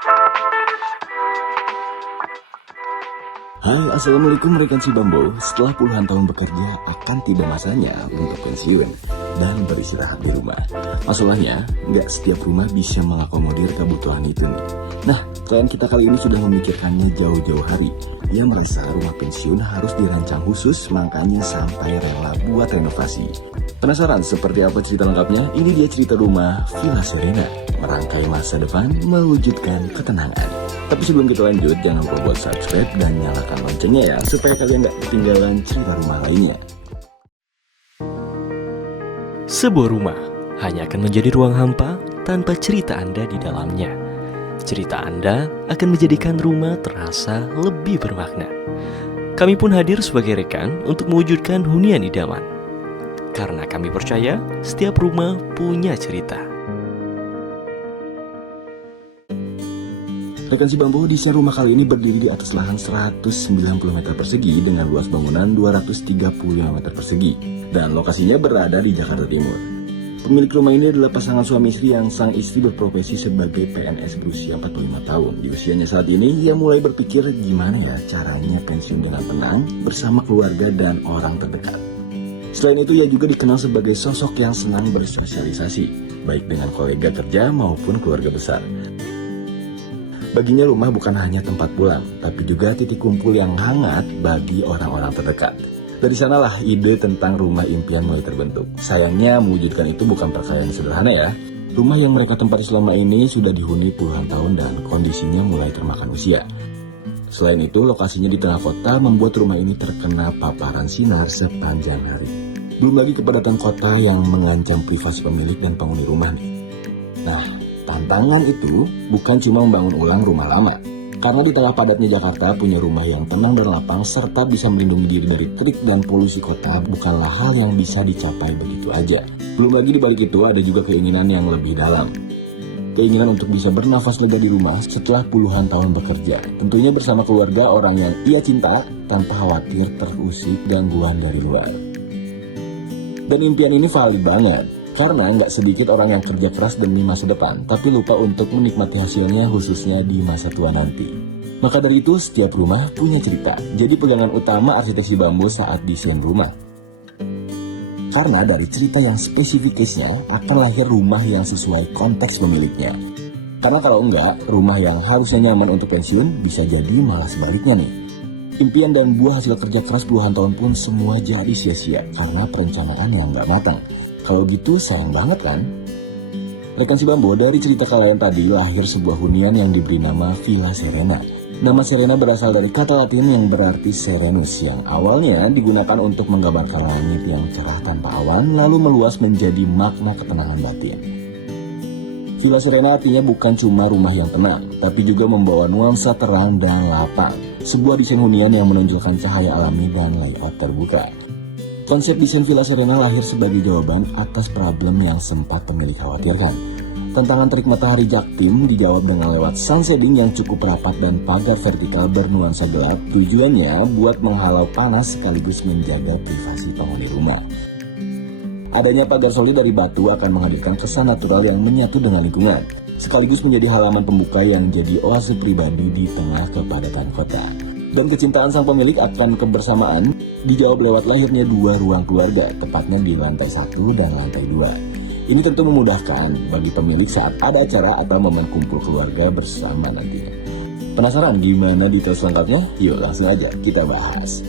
Hai, Assalamualaikum rekan Cibambo. Setelah puluhan tahun bekerja, akan tiba masanya untuk pensiun dan beristirahat di rumah. Masalahnya, nggak setiap rumah bisa mengakomodir kebutuhan itu nih. Nah, klien kita kali ini sudah memikirkannya jauh-jauh hari. Ia merasa rumah pensiun harus dirancang khusus, makanya sampai rela buat renovasi. Penasaran seperti apa cerita lengkapnya? Ini dia cerita rumah Villa Serena, merangkai masa depan, mewujudkan ketenangan. Tapi sebelum kita lanjut, jangan lupa buat subscribe dan nyalakan loncengnya ya, supaya kalian nggak ketinggalan cerita rumah lainnya. Sebuah rumah hanya akan menjadi ruang hampa tanpa cerita Anda di dalamnya. Cerita Anda akan menjadikan rumah terasa lebih bermakna. Kami pun hadir sebagai rekan untuk mewujudkan hunian idaman. Karena kami percaya setiap rumah punya cerita. Rekan Cibambo, desain rumah kali ini berdiri di atas lahan 190 meter persegi dengan luas bangunan 235 meter persegi. Dan lokasinya berada di Jakarta Timur. Pemilik rumah ini adalah pasangan suami istri yang sang istri berprofesi sebagai PNS berusia 45 tahun. Di usianya saat ini, ia mulai berpikir gimana ya caranya pensiun dengan tenang bersama keluarga dan orang terdekat. Selain itu, ia juga dikenal sebagai sosok yang senang bersosialisasi, baik dengan kolega kerja maupun keluarga besar. Baginya rumah bukan hanya tempat pulang, tapi juga titik kumpul yang hangat bagi orang-orang terdekat. Dari sanalah ide tentang rumah impian mulai terbentuk. Sayangnya mewujudkan itu bukan perkara yang sederhana ya. Rumah yang mereka tempati selama ini sudah dihuni puluhan tahun dan kondisinya mulai termakan usia. Selain itu, lokasinya di tengah kota membuat rumah ini terkena paparan sinar sepanjang hari. Belum lagi kepadatan kota yang mengancam privasi pemilik dan penghuni rumah nih. Nah, tantangan itu bukan cuma membangun ulang rumah lama. Karena di tengah padatnya Jakarta, punya rumah yang tenang dan lapang serta bisa melindungi diri dari terik dan polusi kota bukanlah hal yang bisa dicapai begitu aja. Belum lagi di balik itu ada juga keinginan yang lebih dalam. Keinginan untuk bisa bernafas lega di rumah setelah puluhan tahun bekerja. Tentunya bersama keluarga orang yang ia cinta tanpa khawatir terusik gangguan dari luar. Dan impian ini valid banget. Karena nggak sedikit orang yang kerja keras demi masa depan, tapi lupa untuk menikmati hasilnya khususnya di masa tua nanti. Maka dari itu, setiap rumah punya cerita. Jadi pegangan utama arsitek Cibambo saat desain rumah. Karena dari cerita yang spesifikasnya akan lahir rumah yang sesuai konteks pemiliknya. Karena kalau enggak, rumah yang harusnya nyaman untuk pensiun bisa jadi malah sebaliknya nih. Impian dan buah hasil kerja keras puluhan tahun pun semua jadi sia-sia karena perencanaan yang nggak matang. Kalau gitu sayang banget kan? Rekan Cibambo, dari cerita kalian tadi lahir sebuah hunian yang diberi nama Villa Serena. Nama Serena berasal dari kata Latin yang berarti serenus, yang awalnya digunakan untuk menggambarkan langit yang cerah tanpa awan, lalu meluas menjadi makna ketenangan batin. Villa Serena artinya bukan cuma rumah yang tenang, tapi juga membawa nuansa terang dan lapang. Sebuah desain hunian yang menonjolkan cahaya alami dan layout terbuka. Konsep desain Villa Serena lahir sebagai jawaban atas problem yang sempat pemilik khawatirkan. Tantangan terik matahari Jaktim dijawab dengan lewat sun shading yang cukup rapat dan pagar vertikal bernuansa gelap. Tujuannya buat menghalau panas sekaligus menjaga privasi penghuni rumah. Adanya pagar solid dari batu akan menghadirkan kesan natural yang menyatu dengan lingkungan, sekaligus menjadi halaman pembuka yang jadi oase pribadi di tengah kepadatan kota. Dan kecintaan sang pemilik akan kebersamaan dijawab lewat lahirnya dua ruang keluarga, tepatnya di lantai 1 dan lantai 2. Ini tentu memudahkan bagi pemilik saat ada acara atau momen kumpul keluarga bersama nantinya. Penasaran gimana detail selengkapnya? Yuk langsung aja kita bahas.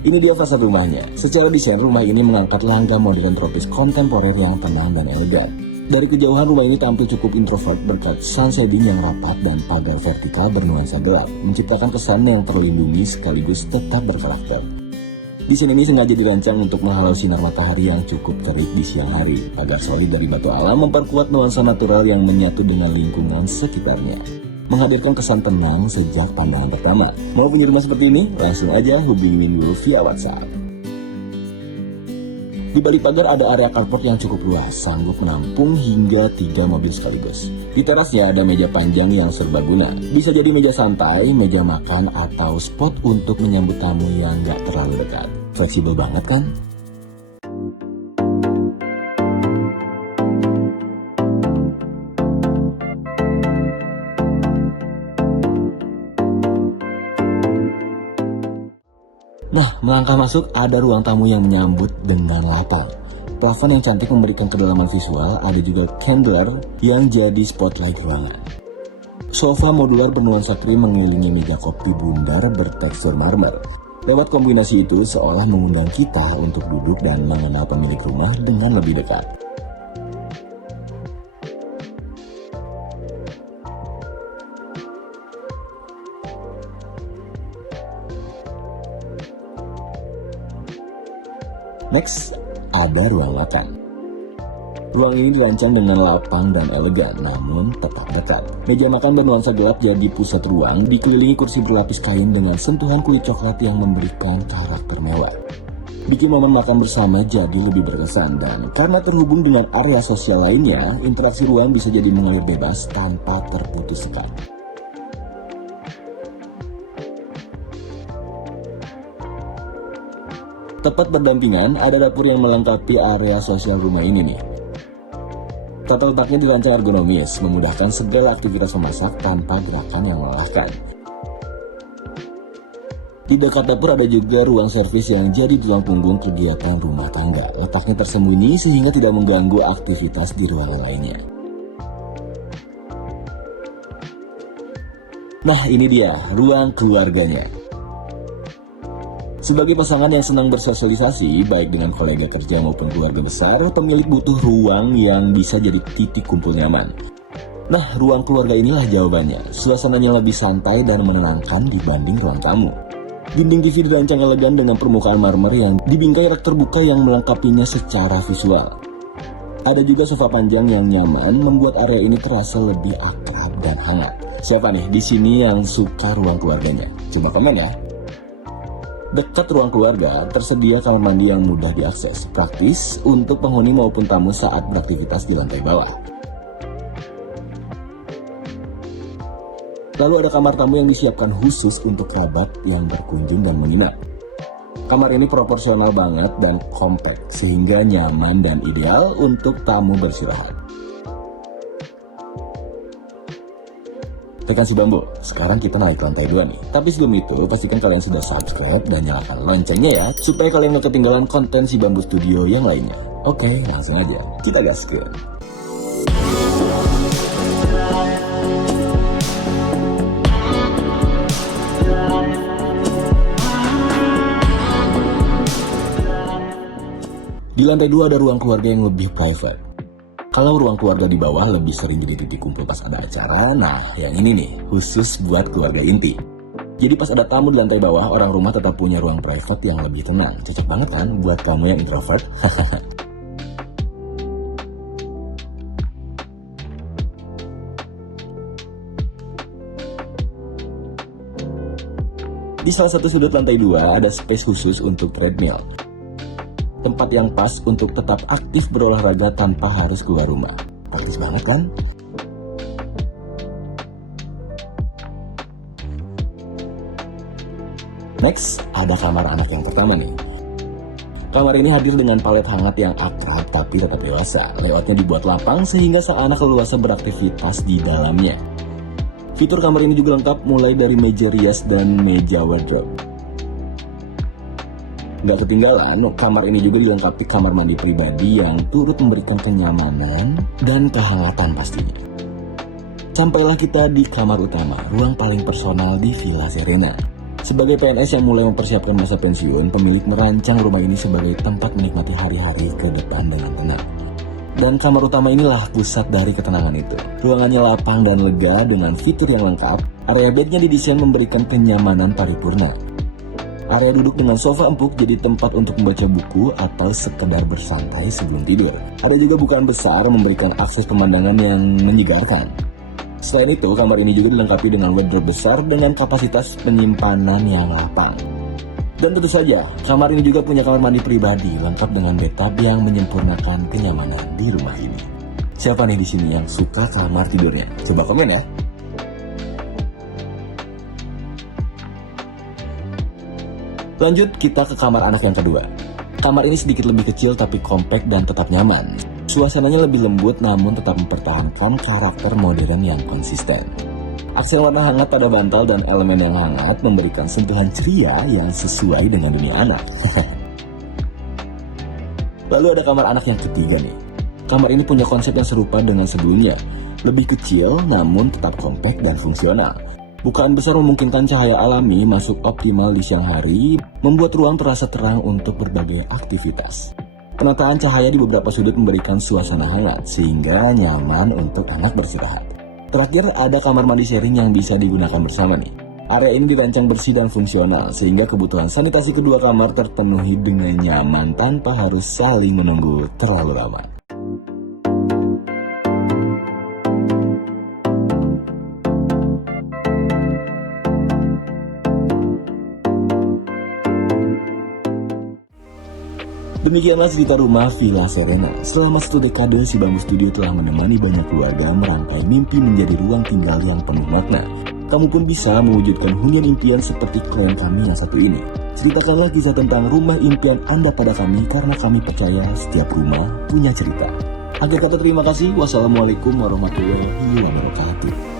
Ini dia fasad rumahnya. Secara desain, rumah ini mengangkat langgam modern tropis kontemporer yang tenang dan elegan. Dari kejauhan, rumah ini tampil cukup introvert berkat sun shading yang rapat dan pagar vertikal bernuansa gelap, menciptakan kesan yang terlindungi sekaligus tetap berkarakter. Desain ini sengaja dirancang untuk menghalau sinar matahari yang cukup terik di siang hari. Pagar solid dari batu alam memperkuat nuansa natural yang menyatu dengan lingkungan sekitarnya, menghadirkan kesan tenang sejak pandangan pertama. Mau punya rumah seperti ini? Langsung aja hubungin dulu via WhatsApp. Di balik pagar ada area carport yang cukup luas, sanggup menampung hingga 3 mobil sekaligus. Di terasnya ada meja panjang yang serbaguna. Bisa jadi meja santai, meja makan, atau spot untuk menyambut tamu yang gak terlalu dekat. Fleksibel banget kan? Nah, melangkah masuk ada ruang tamu yang menyambut dengan lapang. Plafon yang cantik memberikan kedalaman visual, ada juga candler yang jadi spotlight ruangan. Sofa modular bernuansa krim mengelilingi meja kopi bundar bertekstur marmer. Lewat kombinasi itu seolah mengundang kita untuk duduk dan mengenal pemilik rumah dengan lebih dekat. Next, ada ruang makan. Ruang ini dirancang dengan lapang dan elegan, namun tetap dekat. Meja makan bernuansa gelap jadi pusat ruang, dikelilingi kursi berlapis kain dengan sentuhan kulit coklat yang memberikan karakter mewah. Bikin momen makan bersama jadi lebih berkesan, dan karena terhubung dengan area sosial lainnya, interaksi ruang bisa jadi mengalir bebas tanpa terputus sekat. Tepat berdampingan, ada dapur yang melengkapi area sosial rumah ini nih. Tata letaknya dirancang ergonomis, memudahkan segala aktivitas memasak tanpa gerakan yang melelahkan. Di dekat dapur ada juga ruang servis yang jadi tulang punggung kegiatan rumah tangga. Letaknya tersembunyi sehingga tidak mengganggu aktivitas di ruangan lainnya. Nah, ini dia ruang keluarganya. Sebagai pasangan yang senang bersosialisasi, baik dengan kolega kerja maupun keluarga besar, pemilik butuh ruang yang bisa jadi titik kumpul nyaman. Nah, ruang keluarga inilah jawabannya. Suasananya lebih santai dan menenangkan dibanding ruang tamu. Dinding TV dirancang elegan dengan permukaan marmer yang dibingkai rak terbuka yang melengkapinya secara visual. Ada juga sofa panjang yang nyaman, membuat area ini terasa lebih akrab dan hangat. Siapa nih di sini yang suka ruang keluarganya? Coba komen ya. Dekat ruang keluarga, tersedia kamar mandi yang mudah diakses, praktis untuk penghuni maupun tamu saat beraktivitas di lantai bawah. Lalu ada kamar tamu yang disiapkan khusus untuk kerabat yang berkunjung dan menginap. Kamar ini proporsional banget dan kompak, sehingga nyaman dan ideal untuk tamu beristirahat. Tekan si bambu, sekarang kita naik ke lantai 2 nih. Tapi sebelum itu, pastikan kalian sudah subscribe dan nyalakan loncengnya ya, supaya kalian gak ketinggalan konten si Bambu Studio yang lainnya. Oke, langsung aja, kita gaskeun. Di lantai 2 ada ruang keluarga yang lebih private. Kalau ruang keluarga di bawah lebih sering jadi titik kumpul pas ada acara, nah yang ini nih, khusus buat keluarga inti. Jadi pas ada tamu di lantai bawah, orang rumah tetap punya ruang private yang lebih tenang. Cocok banget kan buat kamu yang introvert? Di salah satu sudut lantai 2 ada space khusus untuk treadmill. Tempat yang pas untuk tetap aktif berolahraga tanpa harus keluar rumah. Praktis banget kan? Next, ada kamar anak yang pertama nih. Kamar ini hadir dengan palet hangat yang akrab tapi tetap dewasa. Layoutnya dibuat lapang sehingga sang anak leluasa beraktivitas di dalamnya. Fitur kamar ini juga lengkap mulai dari meja rias dan meja wardrobe. Gak ketinggalan, kamar ini juga dilengkapi kamar mandi pribadi yang turut memberikan kenyamanan dan kehangatan pastinya. Sampailah kita di kamar utama, ruang paling personal di Villa Serena. Sebagai PNS yang mulai mempersiapkan masa pensiun, pemilik merancang rumah ini sebagai tempat menikmati hari-hari ke depan dengan tenang. Dan kamar utama inilah pusat dari ketenangan itu. Ruangannya lapang dan lega dengan fitur yang lengkap. Area bednya didesain memberikan kenyamanan paripurna. Area duduk dengan sofa empuk jadi tempat untuk membaca buku atau sekedar bersantai sebelum tidur. Ada juga bukaan besar memberikan akses pemandangan yang menyegarkan. Selain itu, kamar ini juga dilengkapi dengan wardrobe besar dengan kapasitas penyimpanan yang lapang. Dan tentu saja, kamar ini juga punya kamar mandi pribadi lengkap dengan bathtub yang menyempurnakan kenyamanan di rumah ini. Siapa nih di sini yang suka kamar tidurnya? Coba komen ya. Lanjut kita ke kamar anak yang kedua. Kamar ini sedikit lebih kecil tapi kompak dan tetap nyaman. Suasananya lebih lembut namun tetap mempertahankan karakter modern yang konsisten. Aksen warna hangat pada bantal dan elemen yang hangat memberikan sentuhan ceria yang sesuai dengan dunia anak. Lalu ada kamar anak yang ketiga nih. Kamar ini punya konsep yang serupa dengan sebelumnya. Lebih kecil namun tetap kompak dan fungsional. Bukaan besar memungkinkan cahaya alami masuk optimal di siang hari, membuat ruang terasa terang untuk berbagai aktivitas. Penataan cahaya di beberapa sudut memberikan suasana hangat sehingga nyaman untuk anak beristirahat. Terakhir ada kamar mandi sharing yang bisa digunakan bersama nih. Area ini dirancang bersih dan fungsional sehingga kebutuhan sanitasi kedua kamar terpenuhi dengan nyaman tanpa harus saling menunggu terlalu lama. Demikianlah cerita rumah Villa Serena. Selama 1 dekade, si Bambu Studio telah menemani banyak keluarga merangkai mimpi menjadi ruang tinggal yang penuh makna. Kamu pun bisa mewujudkan hunian impian seperti klien kami yang satu ini. Ceritakanlah kisah tentang rumah impian Anda pada kami karena kami percaya setiap rumah punya cerita. Akhir kata terima kasih. Wassalamualaikum warahmatullahi wabarakatuh.